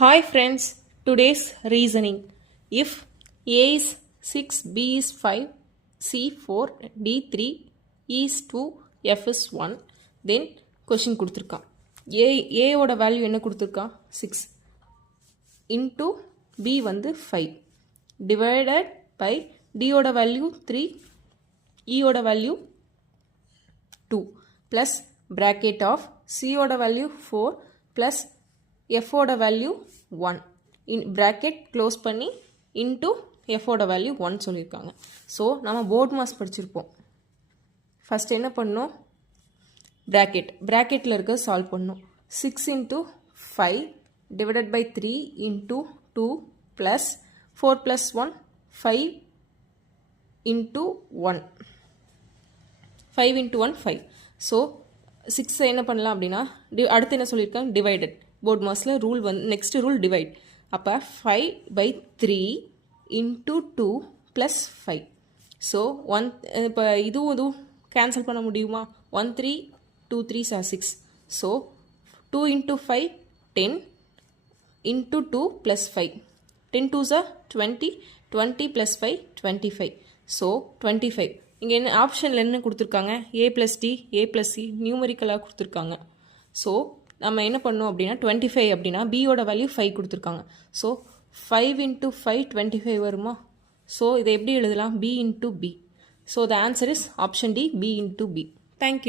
Hi friends, today's reasoning. If A is 6, B is 5, C 4, D 3, E is 2, F is 1, then question கொடுத்திருக்கான். A ஓட value என்ன கொடுத்திருக்கான்? 6 into B வந்து 5 divided by D ஓட value 3, E ஓட value 2 plus bracket of C ஓட value 4 plus F ஓட value 1 in bracket close பண்ணி into F ஓட value 1 சொல்லியிருக்காங்க. ஸோ நம்ம போர்ட் மாஸ் படிச்சிருப்போம். ஃபஸ்ட் என்ன பண்ணணும்? ப்ராக்கெட்டில் இருக்க சால்வ் பண்ணணும். 6 into 5 divided by 3 into 2 plus 4 plus 1 5 into 1 5 into 1 5. So 6 என்ன பண்ணலாம் அப்படின்னா அடுத்து என்ன சொல்லியிருக்காங்க? டிவைடட். போர்ட் மாஸில் ரூல் வந்து நெக்ஸ்ட் ரூல் டிவைட். அப்போ 5/3 into 2 plus 5. ஸோ இப்போ இதுவும் கேன்சல் பண்ண முடியுமா? 1 3 2 3s are 6. So 2 into 5 10 into 2 plus 5. 10 2s are 20. 20 plus 5 25. So 25. இங்கே என்ன ஆப்ஷனில் என்ன கொடுத்துருக்காங்க? A plus D, A plus C நியூமரிக்கலாக கொடுத்துருக்காங்க. ஸோ நம்ம என்ன பண்ணோம் அப்படின்னா 25 அப்படின்னா பியோட வேல்யூ 5 கொடுத்துருக்காங்க. ஸோ 5 into 5 25 வருமா? ஸோ இதை எப்படி எழுதலாம்? B into B. So the answer is option D, B into B. Thank you.